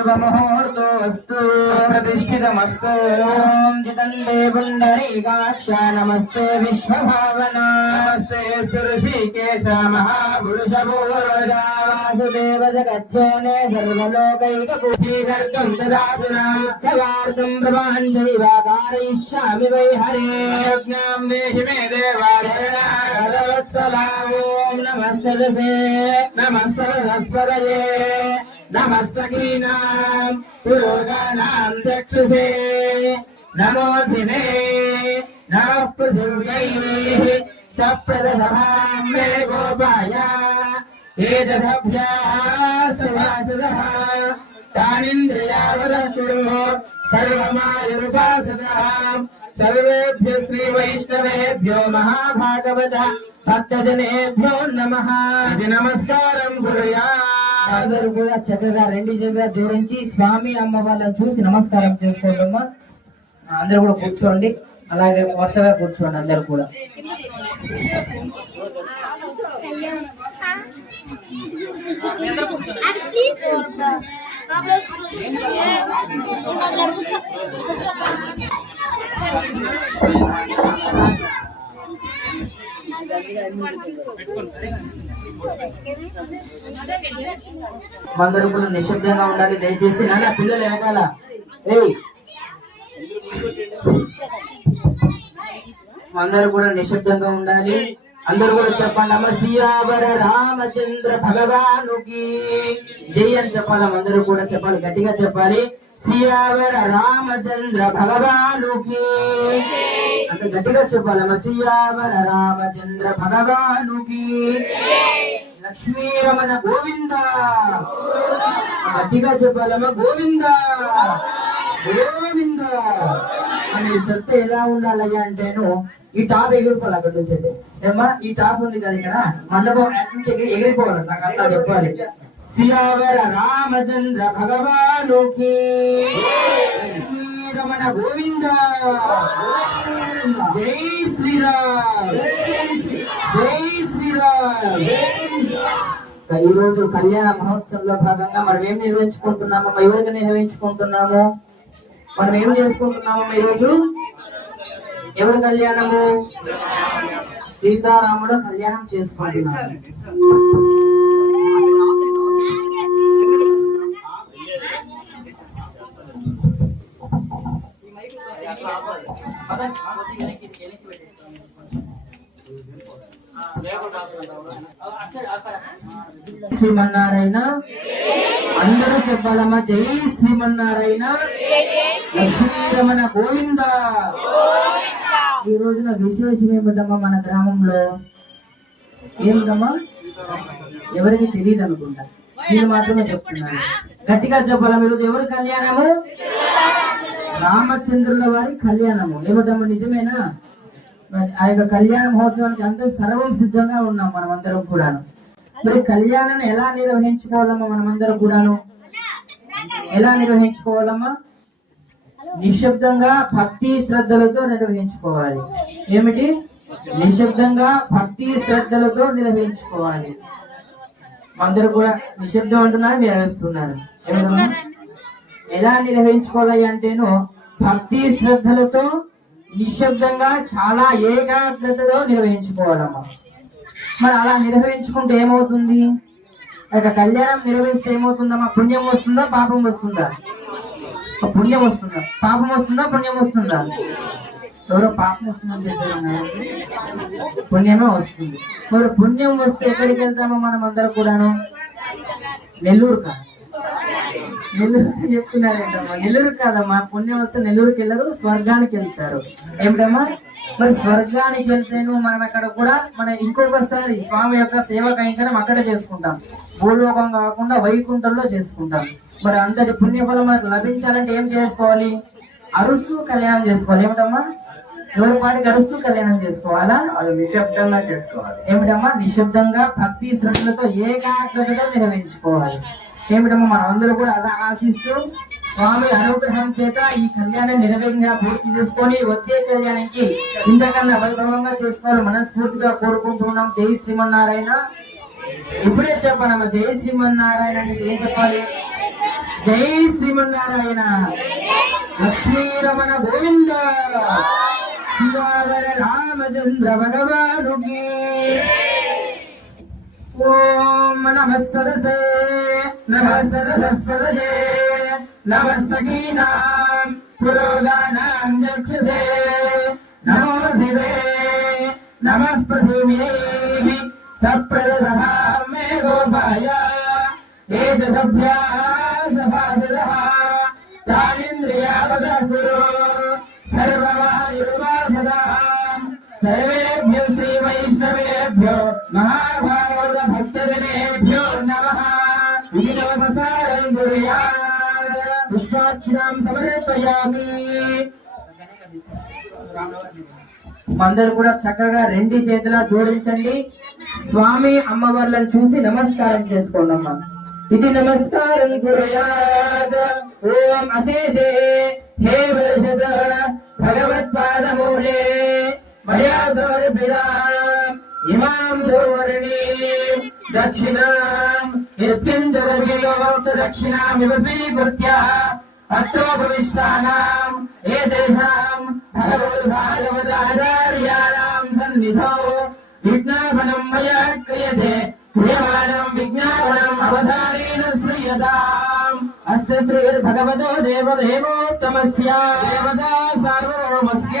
शुभमुहूर्तोऽस्तु। प्रतिष्ठितमस्तु। ॐ जितन्दे पुण्डरीकाक्ष, नमस्ते विश्वभावना। नमस्ते सुऋषिकेश महापुरुष पूर्वजा वासुदेव जगज्जने सर्वलोकैकपुष्टीकर्तुं ददातुना। सवार्तुं प्रभाञ्जलिव कारयिष्यामि वै हरे। यज्ञां देहि मे देवालयवत्सला ॐ नमः सरसे, नमः सरस्वतये। नमस्सखीनां पुरोगानां चक्षुषे। नमो नमः पृथिव्यैः सप्रदसभां मे गोपाय। एतदभ्याः सभासदः। तानिन्द्रियावदन्तुरो सर्वमायुरुपासदः। श्रीवैष्णवेभ्यो महाभागवत। भक्तजनेभ्यो नमः। అందరూ కూడా చక్కగా రెండు జగగా జోడించి స్వామి అమ్మ వాళ్ళని చూసి నమస్కారం చేసుకోవడమ్మా అందరూ కూడా కూర్చోండి. అలాగే వరుసగా కూర్చోండి అందరు కూడా. అందరూ కూడా నిశ్శబ్దంగా ఉండాలి. దయచేసి నాన్న పిల్లలు వెనకాల. ఏయ్. అందరూ కూడా నిశ్శబ్దంగా ఉండాలి. అందరూ కూడా చెప్పండి అమ్మ సియావర రామచంద్ర భగవానుకి. జై అని చెప్పాలి అందరూ కూడా చెప్పాలి గట్టిగా చెప్పాలి. సియావర రామచంద్ర భగవానుకి. అంటే గట్టిగా చెప్పాలమ్మ సియావర రామచంద్ర భగవానుకి. లక్ష్మీ రమణ గోవింద. గట్టిగా చెప్పాలమ్మ గోవింద. గోవింద. అని చెప్తే ఎలా ఉండాలయ్యా అంటేను ఈ టాప్ ఎగిరిపోవాలి అక్కడ నుంచి అయితే. ఏమ్మా ఈ టాప్ ఉంది కదా ఇక్కడ మండపం ఎగిరిపోవాలి నాకు అట్లా చెప్పాలి. సియావర రామచంద్ర భగవానుకి. లక్ష్మీ రమణ గోవింద. జై శ్రీరామ్. జై శ్రీరామ్. ఈ రోజు కళ్యాణ మహోత్సవంలో భాగంగా మనం ఏం నిర్వహించుకుంటున్నాము ఎవరికి నిర్వహించుకుంటున్నాము మనం ఏం చేసుకుంటున్నాము ఈ రోజు? ఎవరి కళ్యాణము? సీతారాముడు కళ్యాణం చేసుకుంటున్నాము శ్రీమన్నారాయణ. అందరూ చెప్పాలమ్మా జై శ్రీమన్నారాయణ. లక్ష్మీరమణ గోవింద. ఈ రోజున విశేషం ఏమిటమ్మా మన గ్రామంలో? ఏమిటమ్మా? ఎవరికి తెలియదు అనుకుంటా మీరు మాత్రమే చెప్తున్నారు. గట్టిగా చెప్పాలా మీరు? ఎవరి కళ్యాణము? రామచంద్రుల వారి కళ్యాణము. ఏమిటమ్మా నిజమేనా? ఆ యొక్క కళ్యాణ మహోత్సవానికి అందరం సర్వం సిద్ధంగా ఉన్నాం మనం అందరం కూడాను. మరి కళ్యాణాన్ని ఎలా నిర్వహించుకోవాలమ్మా మనమందరం కూడాను? ఎలా నిర్వహించుకోవాలమ్మా? నిశ్శబ్దంగా భక్తి శ్రద్ధలతో నిర్వహించుకోవాలి. ఏమిటి? నిశ్శబ్దంగా భక్తి శ్రద్ధలతో నిర్వహించుకోవాలి. అందరూ కూడా నిశ్శబ్దం అంటున్నారు నిర్వహిస్తున్నారు ఏమన్నా ఎలా నిర్వహించుకోవాలి అంటేను భక్తి శ్రద్ధలతో నిశ్శబ్దంగా చాలా ఏకాగ్రతతో నిర్వహించుకోవాలమ్మా మరి అలా నిర్వహించుకుంటే ఏమవుతుంది? ఇక కళ్యాణం నిర్వహిస్తే ఏమవుతుందమ్మా పుణ్యం వస్తుందా పాపం వస్తుందా? పుణ్యం వస్తుందా? పాపం వస్తుందా పుణ్యం వస్తుందా? ఎవరో పాపం వస్తుందని చెప్పారు పుణ్యమే వస్తుంది. మరి పుణ్యం వస్తే ఎక్కడికి వెళ్తామో మనం అందరం కూడాను? నెల్లూరు కా నెల్లూరు చెప్తున్నారేంటమ్మా? నెల్లూరు కాదమ్మా పుణ్యం వస్తే నెల్లూరుకి వెళ్ళరు స్వర్గానికి వెళ్తారు. ఏమిటమ్మా? మరి స్వర్గానికి వెళ్తేను మనం అక్కడ కూడా మన ఇంకొకసారి స్వామి యొక్క సేవ కైంకర్యం అక్కడే చేసుకుంటాం. భూలోకం కాకుండా వైకుంఠంలో చేసుకుంటాం. మరి అంతటి పుణ్యఫలం మనకు లభించాలంటే ఏం చేసుకోవాలి? అరుస్తూ కళ్యాణం చేసుకోవాలి. ఏమిటమ్మా? ఎవరి పాటికి అరుస్తూ కళ్యాణం చేసుకోవాలా? అది నిశ్శబ్దంగా చేసుకోవాలి. ఏమిటమ్మా? నిశ్శబ్దంగా భక్తి శ్రద్ధలతో ఏకాగ్రతతో నిర్వహించుకోవాలి. ఏమిటమ్మా మన అందరూ కూడా అలా ఆశిస్తూ స్వామి అనుగ్రహం చేత ఈ కళ్యాణం నిరవేగంగా పూర్తి చేసుకొని వచ్చే కళ్యాణానికి ఇంతకన్నా వైభవంగా చేసుకోవాలి మనస్ఫూర్తిగా కోరుకుంటున్నాం. జై శ్రీమన్నారాయణ. ఇప్పుడే చెప్పనమ్మ జై శ్రీమన్నారాయణ ఏం చెప్పాలి? జై శ్రీమన్నారాయణ. లక్ష్మీరమణ గోవింద. శివాగర రామచంద్ర భగవానుకి. ఓం నమ సరసే నమ సరస్వతయే నమ సగీనాం పురోగానాం చక్షుషే నమో దివే నమ పృథివీ సప్రదధాం మే గోపాయ ఏతదభ్యా సభాసదః తానింద్రియావద గురు సర్వవాయుర్వాసదాం సర్వేభ్యో సమర్పయామి అందరూ కూడా చక్కగా రెండు చేతుల జోడించండి. స్వామి అమ్మవార్లను చూసి నమస్కారం చేసుకోండి అమ్మా ఇది నమస్కారం కుర్యాత్ ఓం అశేషే. హే వరషద భగవత్పాదమూలే మయా సమర్పితాం ఇమాం ధూవర్ణీం. దక్షిణాం. యత్కించరవియోక్త దక్షిణామివ స్వీకృత్య అత్రోపవిష్టానాం ఏతేషాం భగవద్భాగవతాచార్యాణాం సన్నిధౌ విజ్ఞాపనం మయా క్రియతే క్రియమాణం విజ్ఞాపనం అవధానేన శ్రీయతాం అస్య శ్రీర్భగవతో దేవదేవోత్తమస్య దేవతా సార్వభౌమస్య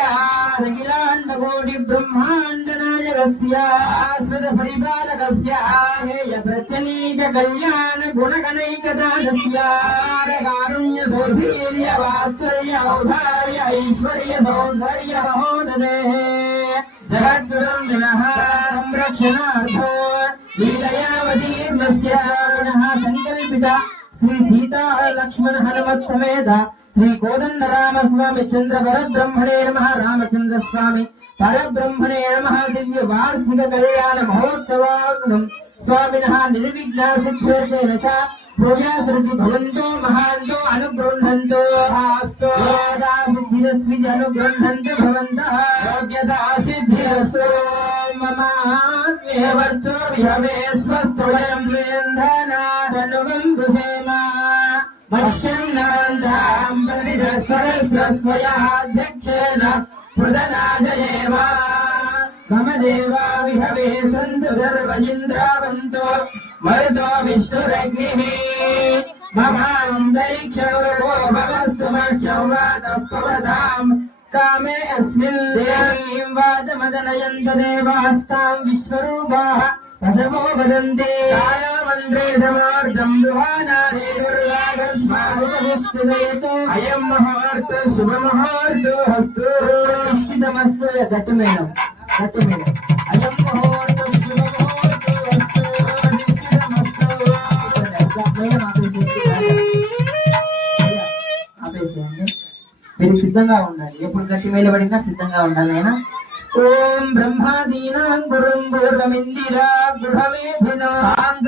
అఖిలాండకోటి బ్రహ్మాండ ौधार्य ऐश्वर्य सौन्दर्य महोदनेः। जगद्गुरुन्दनः संरक्षणार्थ लीलयावतीर्णस्य गुणः सङ्कल्पित श्री सीता लक्ष्मण हनुमत् समेत श्री कोदण्डरामस्वामी चन्द्रभरब्रह्मणे रामचंद्र स्वामी। పరబ్రహ్మణే నమ దివ్య వార్షిక కళ్యాణ మహోత్సవానం స్వామిన నిర్విఘ్న సిద్ధ్యర్థేన చ భవంతో మహాంతో అనుగృహంతో ఆస్తో. అనుగృహంతు భవంతః. యోగ్యతా సిద్ధిరస్తో. మమ వర్తో విహమే స్వస్తో వయం వేంధనాధనువం ప్రదనాజయేమ మమ దేవా విహవే సంతు సర్వ ఇంద్రావంతో మరుతో విష్ణురగ్ని మమాంతరిక్షో భవస్తు మహ్యం వాతపవతాం కామే అస్మిన్ దేవీం వాచమదనయంత దేవాస్తాం విశ్వరూపాः పశవో వదంతి కాయామంత్రే సమార్థం దుహానారేరుర్వాగస్మారుపవిష్టుదయతో అయం మహార్త శుభ మహార్తో హస్తు వస్తే గట్టి మేడం అయం ఆపేసేయండి మీరు సిద్ధంగా ఉండాలి. ఎప్పుడు గట్టి మేలబడినా సిద్ధంగా ఉండాలి అయినా? ఓం బ్రహ్మాదీనాం గురుం పూర్వమిందిరా గృహమేభినాంతరాత్ర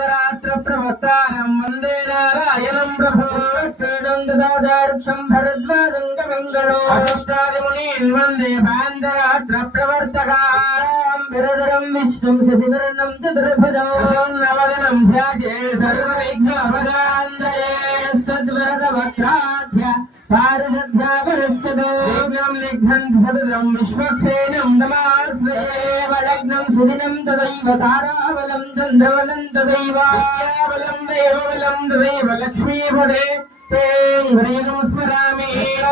సేడం దాదారుక్షం భరద్వాజం మంగళో అష్టాది మునీన్ వందే భాంతరాత్ర ప్రవర్తకాం విరదరం విష్ణుం శశిధరణం చతుర్భుజం నవదనం ధ్యాజే సర్వవిఘ్నపదాంతరే సద్వరద వక్రాధ్య పారదధ్యాపరస్యదోగ్నం నిఘ్నంతి సతతం విశ్వక్సేనం నమాశ్రయేవ లగ్నం సుదినం తదైవ తారాబలం చంద్రబలం తదైవ బలం హృదయం స్మరామి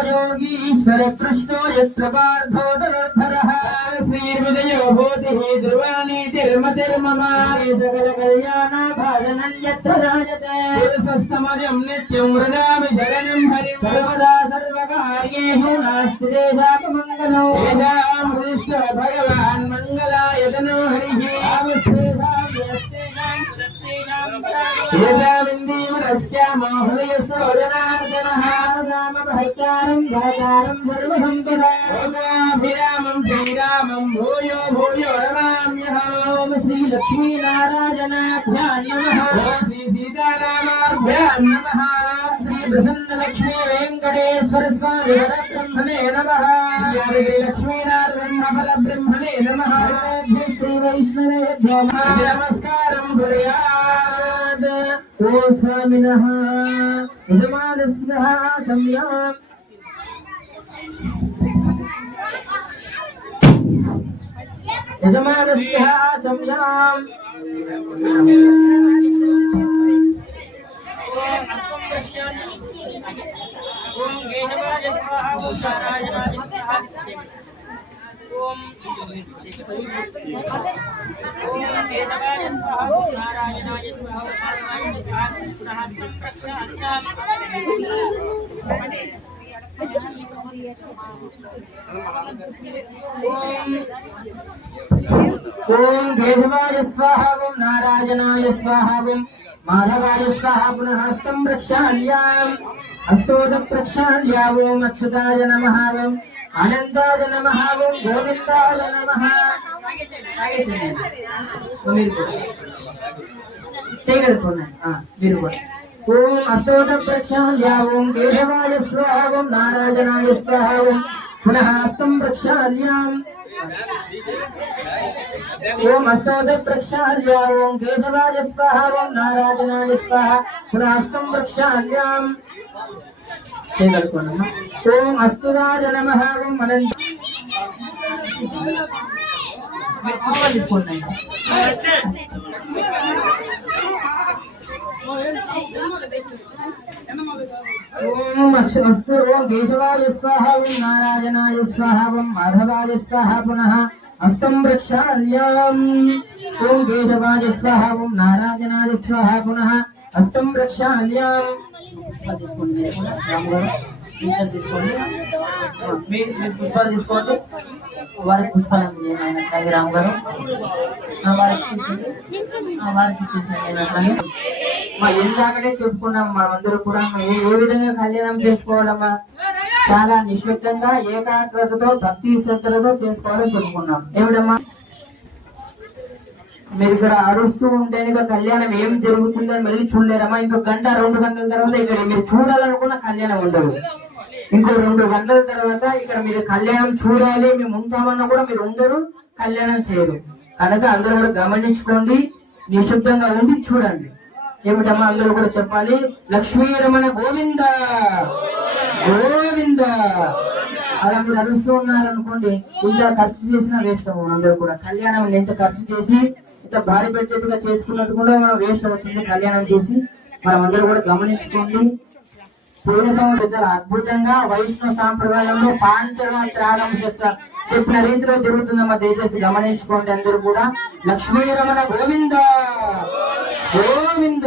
యోగీశ్వర కృష్ణో ఎత్ర పార్థో ధనర్ధరః శ్రీ హృదయో భూతి ధ్రువాణి తిర్మ తిర్మమ సకల కళ్యాణ భాజనన్యత్ర రాజతే సస్తమయం నిత్యం హృదామి జగనం హరి సర్వదా సర్వకార్యేషు నాస్తి దేశాపమంగళో ఏదాం హృదిష్ట భగవాన్ మంగళాయ తనో హరిః ఏదాం श्यामोहय सौरनार्दनः रामभक्तारं भाकारं सर्वसम्पदाभिरामं श्रीरामं भूयो भूयो रमाम्यहं श्रीलक्ष्मीनारायणाभ्यां नमः श्रीसीतारामाभ्यां नमः। श्रीप्रसन्नलक्ष्मी वेङ्कटेश्वरस्वामि परब्रह्मणे नमः। श्रीलक्ष्मीनारायणब्रह्मणे नमः। श्रीवैष्णवेभ्यो नमः। नमस्कारं कुर्यात् గోస్వామినః యజమానస్య సంయాం యజమానస్య సంయాం ఓం కేశవాయ స్వాహ ఓం నారాయణాయ స్వాహ ఓం ఓం కేశవాయ స్వాహ ఓం నారాయణాయ స్వాహ ఓం నారాయణాయ స్వాహ పునః సంప్రక్షామ్యాం ఓం కేశవాయ స్వాహ ఓం నారాయణాయ స్వాహ ఓం మాధవాయ స్వాహ పునః హస్తం ప్రక్షాళ్యాం హస్తోద ప్రక్షాళ్యా ఓం అచ్యుతాయ నమః ఓం అనంతాయ నమః ఓం గోవిందాయ నమః మీరు కూడా చేయగలుగుతున్నాను మీరు కూడా ఓం అస్తోట ప్రక్షాళ్యా ఓం కేశవాయ స్వాహ ఓం నారాయణాయ స్వాహ ఓం పునః హస్తం ప్రక్షాళ్యాం. ఓం అస్తోద ప్రక్షాళ్య ఓం కేశవాయ స్వాహ ఓం నారాయణాయ స్వాహ పునఃస్తం ప్రక్షాళ్యాం. చేయగలుగుతానమ్మా ఓం అస్తురాజ నమ ఓం అనంత తీసుకోండి ఓం అక్ష- అస్తు ఓం కేశవాయ స్వాహ ఓం నారాయణాయ స్వాహ ఓం మాధవాయ స్వాహ పునః హస్తం ప్రక్షాళ్యాం ఓం కేశవాయ స్వాహ ఓం నారాయణాయ స్వాహ పునః హస్తం ప్రక్షాళ్యాం తీసుకోండి మీరు ఇంకా తీసుకోండి. మీరు మీరు పుష్పాలు తీసుకోండి వారికి పుష్పాలు అందజేయండి ఆయన రాము గారు వారికి ఇచ్చేసేయండి. వారికి ఇచ్చేసేయండి మా ఇందాకనే చెప్పుకున్నాం మనమందరూ కూడా ఏ ఏ విధంగా కళ్యాణం చేసుకోవాలమ్మా? చాలా నిశ్శబ్దంగా ఏకాగ్రతతో భక్తి శ్రద్ధలతో చేసుకోవాలని చెప్పుకున్నాం. ఏమిటమ్మా? మీరు ఇక్కడ అరుస్తూ ఉంటే ఇంకా కళ్యాణం ఏం జరుగుతుందని మళ్ళీ చూడలేరమ్మా. ఇంకో గంట రెండు గంటల తర్వాత ఇక్కడ మీరు చూడాలనుకున్న కళ్యాణం ఉండదు. ఇంకో రెండు గంటల తర్వాత ఇక్కడ మీరు కళ్యాణం చూడాలి మేము ఉంటామన్నా కూడా మీరు ఉండరు కళ్యాణం చేయరు. కనుక అందరూ కూడా గమనించుకోండి నిశ్శబ్దంగా ఉండి చూడండి. ఏమిటమ్మా అందరూ కూడా చెప్పాలి? లక్ష్మీ రమణ గోవింద! గోవింద! అలా మీరు అరుస్తూ ఉన్నారనుకోండి ఇంత ఖర్చు చేసినా వేస్ట్ అవ్వం అందరూ కూడా కళ్యాణం ఎంత ఖర్చు చేసి ఇంత భారీ బడ్జెట్గా చేసుకున్నట్టు కూడా మనం వేస్ట్ అవుతుంది కళ్యాణం చూసి. మనం అందరూ కూడా గమనించుకోండి. పోయిన చాలా అద్భుతంగా వైష్ణవ సాంప్రదాయంలో పాంచగా త్యాగం చేస్తా చెప్పిన రీతిలో జరుగుతుందమ్మా దయచేసి గమనించుకోండి అందరూ కూడా. లక్ష్మీరమణ గోవింద! గోవింద!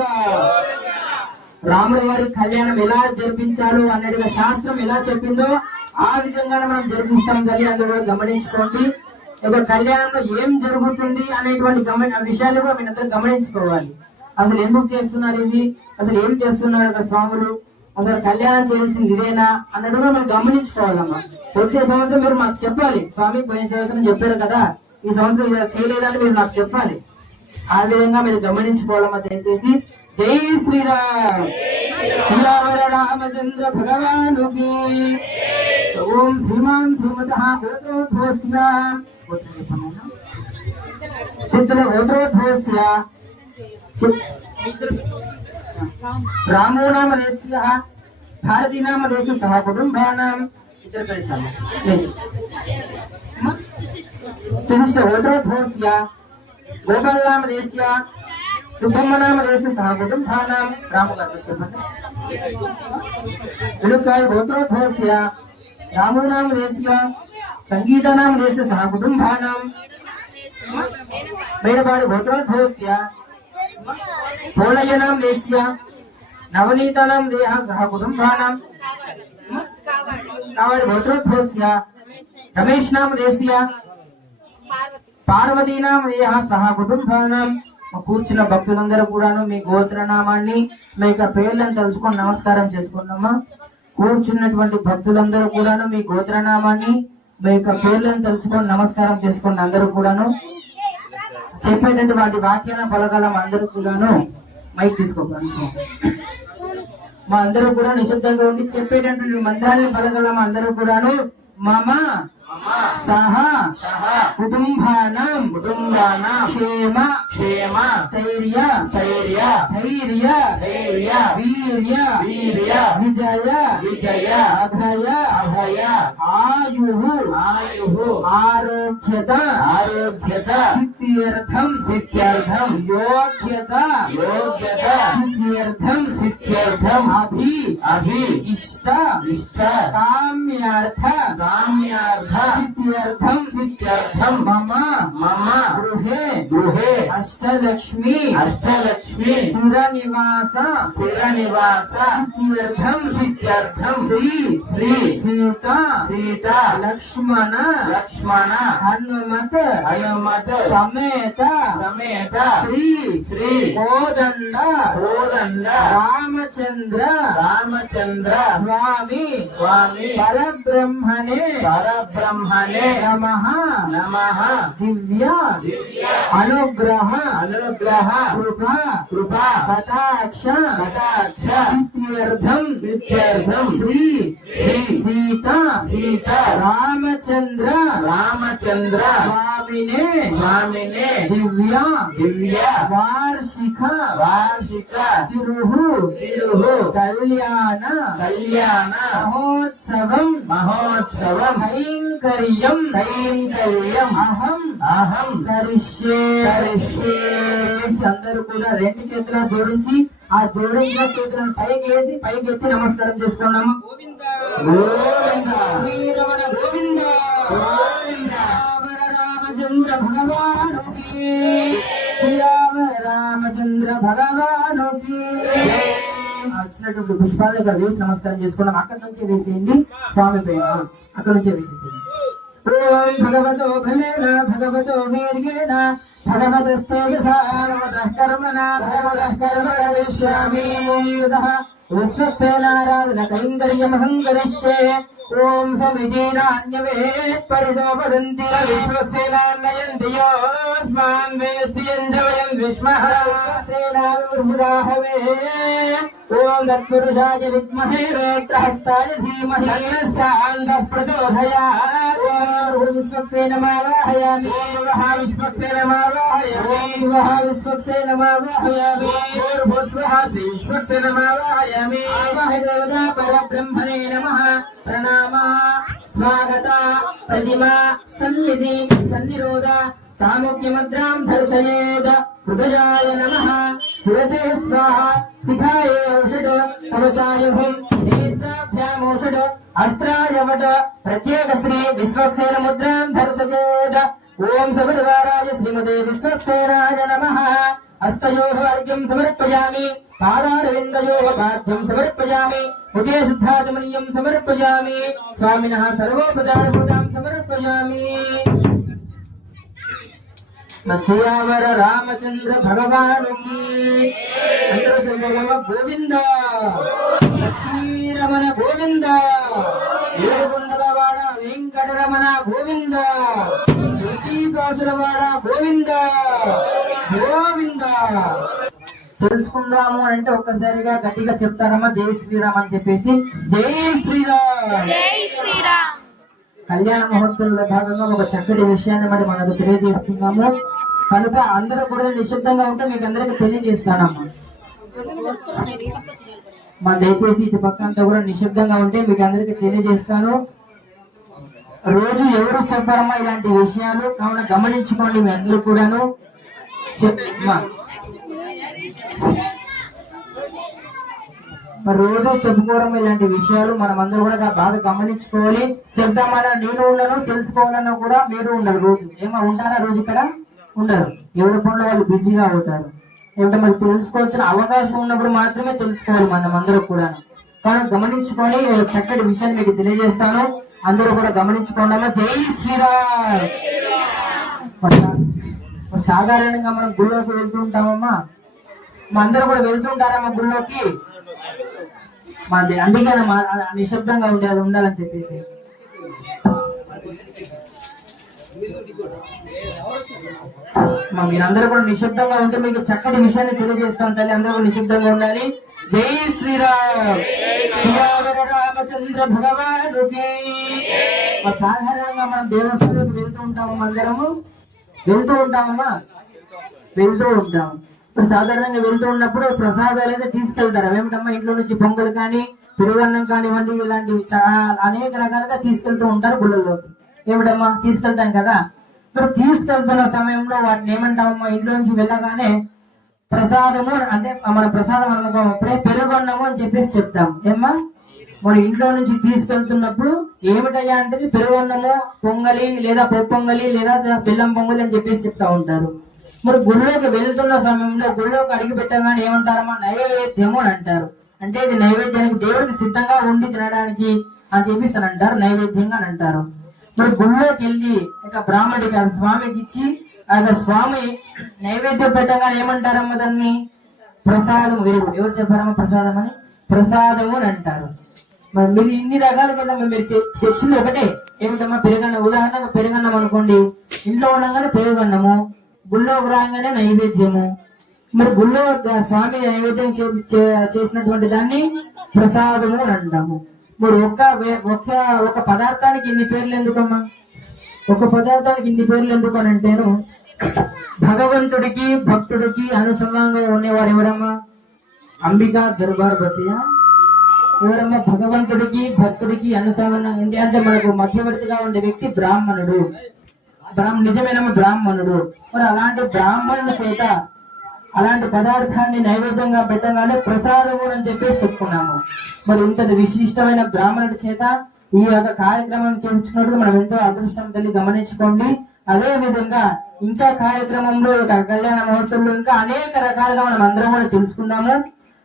రాముల వారి కళ్యాణం ఎలా జరిపించాలో అన్నట్టుగా శాస్త్రం ఎలా చెప్పిందో ఆ విధంగా మనం జరిపిస్తాం తల్లి అందరూ గమనించుకోండి. ఒక కళ్యాణంలో ఏం జరుగుతుంది అనేటువంటి గమని ఆ విషయాలు కూడా మీరు అందరూ గమనించుకోవాలి. అసలు ఎందుకు చేస్తున్నారు ఇది అసలు ఏం చేస్తున్నారు కదా స్వాములు? అందరు కళ్యాణం చేయాల్సింది ఇదేనా అన్నట్టు కూడా మనం గమనించుకోవాలమ్మా. వచ్చే సంవత్సరం మీరు మాకు చెప్పాలి. స్వామి పోయిన సంవత్సరం చెప్పారు కదా ఈ సంవత్సరం ఇలా చేయలేదని మీరు నాకు చెప్పాలి. ఆ విధంగా మీరు గమనించుకోవాలమ్మా దయచేసి. జై శ్రీరామ్. శ్రీరావర రామచంద్ర భగవాను ఓం శ్రీమాన్ శ్రీమత గోత్రోద్భవస్య సిద్ధుల గోత్రోద్భవస్య రామో నామ దేశ భారతీ నామ దేశ సహ కుటుంబానాం ఇద్దరు కలిసాము విశిష్ట గోత్రోద్భవస్య గోపాల నామ దేశ సుబ్బమ్మ నామ దేశ సహ కుటుంబానాం రామగారు చెప్పండి ఉడుకాయ గోత్రోద్భవస్య రామో నామ దేశ సంగీత నామ దేశ సహ కుటుంబానాం మేడపాడి గోత్రోద్భవస్య పోలయనాం దేశ్య నవనీతనం దేహ సహ కుటుంబానాం కావాలి గోత్రోద్భవస్య రమేష్ నామ దేశ్య పార్వతీనాం దేహ సహ కుటుంబానాం కూర్చున్న భక్తులందరూ కూడాను మీ గోత్రనామాన్ని మీ యొక్క పేర్లను తెలుసుకొని నమస్కారం చేసుకున్నామా? కూర్చున్నటువంటి భక్తులందరూ కూడాను మీ గోత్రనామాన్ని మీ యొక్క పేర్లను తెలుసుకొని నమస్కారం చేసుకోండి అందరూ కూడాను చెప్పేటువంటి వాటి వాక్యాలను పలకలం అందరూ కూడాను. మైక్ తీసుకోవాలి మా అందరూ కూడా నిశ్శబ్దంగా ఉండి చెప్పేటటువంటి మంత్రాన్ని పలకలం అందరూ కూడాను. మామ సహ కుటుంబానం కుటుంబానాం. క్షేమ క్షేమ. స్థైర్య స్థైర్య. ధైర్య ధైర్య. వీర్య వీర్య. విజయ విజయ. అభయ అభయ. ఆయు ఆయు ఆరోగ్యత ఆరోగ్యత. సిద్ధ్యర్థం సిద్ధ్యర్థం యోగ్యత యోగ్యత. సిద్ధ్యర్థం సిద్ధ్యర్థం అభి అభి. ఇష్ట ఇష్ట. కామ్యార్థ కామ్యార్థ. సిద్ధ్యర్థం సిద్ధ్యర్థం మమ మమ గృహే గృహే అష్టలక్ష్మి అష్టలక్ష్మి స్థిర నివాస స్థిర నివాస సిద్ధ్యర్థం సిద్ధ్యర్థం శ్రీ శ్రీ సీత సీత లక్ష్మణ లక్ష్మణ హనుమత హనుమత సమేత సమేత శ్రీ శ్రీ కోదండ కోదండ రామచంద్ర రామచంద్ర స్వామి స్వామి పరబ్రహ్మణే పరబ్రహ్మణే నమ నమ దివ్య అనుగ్రహ అనుగ్రహ కృప కృప కటాక్ష కటాక్ష సిద్ధ్యర్థం సిద్ధ్యర్థం శ్రీ శ్రీ సీత సీత రామచంద్ర రామచంద్ర స్వామినే స్వామినే దివ్య దివ్య వార్షిక వార్షిక తిరుహు తిరుహు కళ్యాణ కళ్యాణ మహోత్సవం మహోత్సవం కైంకర్యం కైంకర్యం అహం. అహం కరిష్యే. కరిష్యే. అందరూ కూడా రెండు చేతుల జోడించి ఆ జోడించిన చేతులను పైకి వేసి పైకి ఎత్తి నమస్కారం చేసుకున్నాము గోవింద. గోవింద. గోవింద. గోవింద. రామ రామచంద్ర భగవానుకి. శ్రీరామ రామచంద్ర భగవానుకి. వచ్చినటువంటి పుష్పాలు ఇక్కడ వేసి నమస్కారం చేసుకున్నాం అక్కడ నుంచే వేసేయండి. స్వామి పైన అక్కడ నుంచే వేసేసేయండి ఓం భగవతో ఫలేన భగవతో వీర్యేణ భగవతస్తేజ సార్వతః కర్మణ భగవతః కర్మ కరిష్యామి విశ్వక్సేనారాధన కైంకర్యమహం కరిష్యే ఓం సమిజీనాన్యవేత్ వదంతి విశ్వక్సేనాన్నయంతి యోస్మాన్ విష్మః తత్పురుషాయ విద్మహే వేత్రహస్తాయ ధీమహి శాంతః ప్రచోదయాత్ ఓం విశ్వక్సేనమావాహయామి వహ విశ్వక్సేనమావాహయామి వహ విశ్వక్సేనమావాహయామి భూర్భువస్వః శ్రీ విశ్వక్సేనమావాహయామి ఆవాహ దేవతా పరబ్రహ్మణే నమః ప్రణామ స్వాగత ప్రతిమ సన్నిధి సన్నిరోధ సాముఖ్యముద్రాం దర్శయేద హృదయాయ నమ. శిరసే స్వాహ. శిఖాయ ఔషధ. కవచాయుహం నేత్రాభ్యామౌషధ. అస్త్రాయ వట. ప్రత్యేక శ్రీ విశ్వక్సేన ముద్రాం దర్శయేద ఓం సబరివారాయ శ్రీమతే విశ్వక్సేనాయ నమ. హస్తయో అర్ఘ్యం సమర్పయామి పాదారవిందయో పాఠ్యం సమర్పయామి ఉదయ శుద్ధాచమనీయం సమర్పయామి స్వామిన సర్వోపచార పూజాం సమర్పయామి శ్రీరామర రామచంద్ర భగవానుకి అందరూ చెప్పగలమ గోవింద. లక్ష్మీరమణ గోవింద. ఏడుకొండలవాడ వెంకటరమణ గోవింద. ప్రతీకాసులవాడ గోవింద. గోవింద. తెలుసుకుందాము అంటే ఒక్కసారిగా గట్టిగా చెప్తారమ్మా జై శ్రీరామ్ అని చెప్పేసి. జై శ్రీరామ్. జై శ్రీరామ్. కళ్యాణ మహోత్సవంలో భాగంగా ఒక చక్కటి విషయాన్ని మరి మనకు తెలియజేస్తున్నాము. కనుక అందరూ కూడా నిశ్శబ్దంగా ఉంటే మీకు అందరికి తెలియజేస్తానమ్మా. మా దయచేసి ఇటు పక్క అంతా కూడా నిశ్శబ్దంగా ఉంటే మీకు అందరికి తెలియజేస్తాను. రోజు ఎవరు చెప్పారమ్మా ఇలాంటి విషయాలు? కావున గమనించుకోండి మీ అందరూ కూడాను. చెప్- అమ్మా. మరి రోజు చెప్పుకోవడం ఇలాంటి విషయాలు మనం అందరూ కూడా బాగా గమనించుకోవాలి. చెప్దామన్నా నేను ఉండను తెలుసుకోవాలన్నా కూడా మీరు ఉండరు రోజు. ఏమో ఉంటారా రోజు ఇక్కడ? ఉండరు. ఎవరి పనులు వాళ్ళు బిజీగా అవుతారు. ఏమంటే మనం తెలుసుకోవాల్సిన అవకాశం ఉన్నప్పుడు మాత్రమే తెలుసుకోవాలి మనం అందరూ కూడా కానీ గమనించుకొని నేను చక్కటి విషయాన్ని మీకు తెలియజేస్తాను. అందరూ కూడా గమనించుకోండి జై శ్రీరామ్! సాధారణంగా మనం గుళ్ళోకి వెళ్తూ ఉంటామమ్మా. మా అందరూ కూడా వెళ్తుంటారమ్మా గుళ్ళోకి. మాది అందుకే నిశ్శబ్దంగా ఉండాలి ఉండాలని చెప్పేసి. మా మీరందరూ కూడా నిశ్శబ్దంగా ఉంటే మీకు చక్కటి విషయాన్ని తెలియజేస్తాను తల్లి. అందరూ కూడా నిశ్శబ్దంగా ఉండాలి. జై శ్రీరామ్. శ్రీరామ రామచంద్ర భగవానుకి. సాధారణంగా మనం దేవస్థానానికి వెళ్తూ ఉంటాము అందరము వెళ్తూ ఉంటామమ్మా. వెళ్తూ ఉంటాం. ఇప్పుడు సాధారణంగా వెళ్తూ ఉన్నప్పుడు ప్రసాదాలు అయితే తీసుకెళ్తారు. ఏమిటమ్మా ఇంట్లో నుంచి పొంగల్ కానీ తిరుగన్నం కానివ్వండి ఇలాంటివి చాలా అనేక రకాలుగా తీసుకెళ్తూ ఉంటారు గుళ్ళల్లోకి. ఏమిటమ్మా? తీసుకెళ్తాం కదా. తీసుకెళ్తున్న సమయంలో వాటిని ఏమంటామమ్మా ఇంట్లో నుంచి వెళ్ళగానే ప్రసాదము అంటే మన ప్రసాదం అనుకో అప్పుడే పెరుగొన్నము అని చెప్పేసి చెప్తాం. ఏమ్మా? మన ఇంట్లో నుంచి తీసుకెళ్తున్నప్పుడు ఏమిటయ్యా అంటే పెరుగొన్నము పొంగలి లేదా పొప్పొంగలి పొంగలి లేదా బెల్లం పొంగలి అని చెప్పేసి చెప్తా ఉంటారు. మరి గుళ్ళోకి వెళ్తున్న సమయంలో గుళ్ళోకి అడిగి పెట్టగానే ఏమంటారమ్మా? నైవేద్యము అని అంటారు. అంటే ఇది నైవేద్యానికి దేవుడికి సిద్ధంగా ఉండి తినడానికి అని చెప్పేసి అని అంటారు నైవేద్యంగా అని అంటారు. మరి గుళ్ళోకి వెళ్ళి ఇక బ్రాహ్మడికి ఆ స్వామికి ఇచ్చి ఆ స్వామి నైవేద్య పెట్టగా ఏమంటారమ్మా దాన్ని? ప్రసాదం వేరు ఎవరు చెప్పారమ్మ ప్రసాదం అని? ప్రసాదము అని అంటారు. మరి మీరు ఇన్ని రకాలు కదా మీరు తెచ్చింది ఒకటే. ఏమిటమ్మా పెరుగన్నం? ఉదాహరణకు పెరుగన్నం అనుకోండి. ఇంట్లో ఉండగానే పెరుగన్నము గుళ్ళోకి రాగానే నైవేద్యము. మరి గుళ్ళో స్వామి నైవేద్యం చేసినటువంటి దాన్ని ప్రసాదము అని అంటాము. మరి ఒక్క ఒక్క ఒక పదార్థానికి ఇన్ని పేర్లు ఎందుకమ్మా? ఒక పదార్థానికి ఇన్ని పేర్లు ఎందుకు అని అంటేను భగవంతుడికి భక్తుడికి అనుసంధానంగా ఉండేవాడు ఎవరమ్మా? అంబికా దర్బార్ బతియా ఎవరమ్మా? భగవంతుడికి భక్తుడికి అనుసంధానం ఏంటి? అంటే మనకు మధ్యవర్తిగా ఉండే వ్యక్తి బ్రాహ్మణుడు. బ్రాహ్మ నిజమైన బ్రాహ్మణుడు. మరి అలాంటి బ్రాహ్మణుడు చేత అలాంటి పదార్థాన్ని నైవేద్యంగా పెట్టగానే ప్రసాదము అని చెప్పేసి చెప్పుకున్నాము. మరి ఇంతటి విశిష్టమైన బ్రాహ్మణుడి చేత ఈ యొక్క కార్యక్రమం చేయించుకున్నట్టు మనం ఎంతో అదృష్టం తల్లి గమనించుకోండి. అదే విధంగా ఇంకా కార్యక్రమంలో ఒక కళ్యాణ మహోత్సవంలో ఇంకా అనేక రకాలుగా మనం అందరం కూడా తెలుసుకున్నాము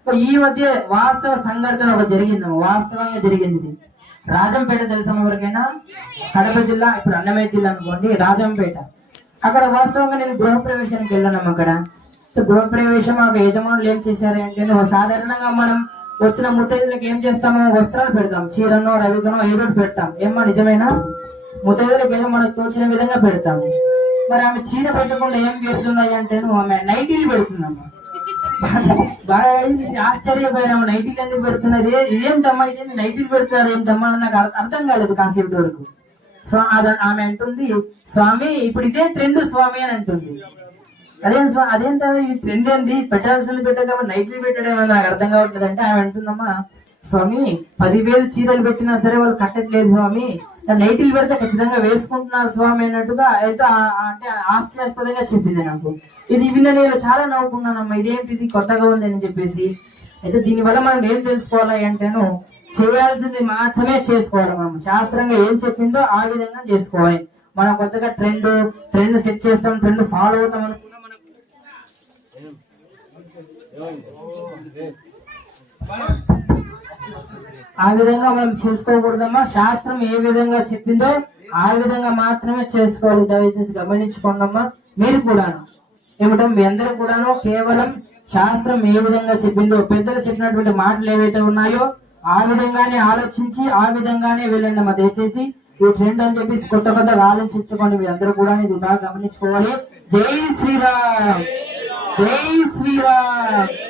ఈ మధ్య వాస్తవ సంఘటన ఒక జరిగింది. వాస్తవంగా జరిగింది రాజంపేట తెలుసా ఎవరికైనా? కడప జిల్లా ఇప్పుడు అన్నమయ్య జిల్లా అనుకోండి రాజంపేట. అక్కడ వాస్తవంగా నేను గృహప్రవేశానికి వెళ్ళాను అక్కడ. గృహప్రవేశం మాకు యజమానులు ఏం చేశారు ఏంటంటే సాధారణంగా మనం వచ్చిన ముత్తైదులకు ఏం చేస్తాము వస్త్రాలు పెడతాం. చీరనో రవికనో ఏదో పెడతాం. ఏమో నిజమేనా? ముత్తైదులకు ఏదో మనకు తోచిన విధంగా పెడతాము మరి ఆమె చీర పెట్టకుండా ఏం పెడుతున్నాయి అంటే ఆమె నైటీలు పెడుతుందమ్మా బాగా ఆశ్చర్యపోయినాము నైటీలు ఎందుకు పెడుతున్నారు? ఏ- ఇదేంటమ్మా ఇది? నైటీలు పెడుతున్నారు ఏంటమ్మా అని నాకు అర్థం కాలేదు కాన్సెప్ట్ వరకు. సో ఆమె అంటుంది స్వామి ఇప్పుడు ఇదే ట్రెండ్ స్వామి అని అంటుంది. అదేం స్వా- అదేంట ఈ ట్రెండ్ ఏంది? పెట్టాల్సింది పెట్టక నైట్లు పెట్టడం నాకు అర్థం కావట్లేదు అంటే ఆమె అంటుందమ్మా స్వామి పదివేలు చీరలు పెట్టినా సరే వాళ్ళు కట్టట్లేదు స్వామి. నైట్లు పెడితే ఖచ్చితంగా వేసుకుంటున్నారు స్వామి అన్నట్టుగా అయితే అంటే హాస్యాస్పదంగా చెప్పింది నాకు. ఇది విన్న నేను చాలా నవ్వుకున్నానమ్మా. ఇదేంటి ఇది? కొత్తగా ఉంది అని చెప్పేసి. అయితే దీనివల్ల మనం ఏం తెలుసుకోవాలి అంటేను చేయాల్సింది మాత్రమే చేసుకోవాలి మనం శాస్త్రంగా ఏం చెప్పిందో ఆ విధంగా చేసుకోవాలి. మనం కొత్తగా ట్రెండ్ ట్రెండ్ సెట్ చేస్తాం ట్రెండ్ ఫాలో అవుతాం ఆ విధంగా మనం చేసుకోకూడదమ్మా. శాస్త్రం ఏ విధంగా చెప్పిందో ఆ విధంగా మాత్రమే చేసుకోవాలి. దయచేసి గమనించుకోండమ్మా. మీరు కూడాను. ఏమిటో మీ అందరూ కూడాను కేవలం శాస్త్రం ఏ విధంగా చెప్పిందో పెద్దలు చెప్పినటువంటి మాటలు ఏవైతే ఉన్నాయో ఆ విధంగానే ఆలోచించి ఆ విధంగానే వెళ్ళండి అమ్మా. దయచేసి ఈ ట్రెండ్ అని చెప్పేసి కొత్త కొత్తగా ఆలోచించుకోండి. మీ అందరూ కూడా ఇది బాగా గమనించుకోవాలి. జై శ్రీరామ్! జై శ్రీరామ్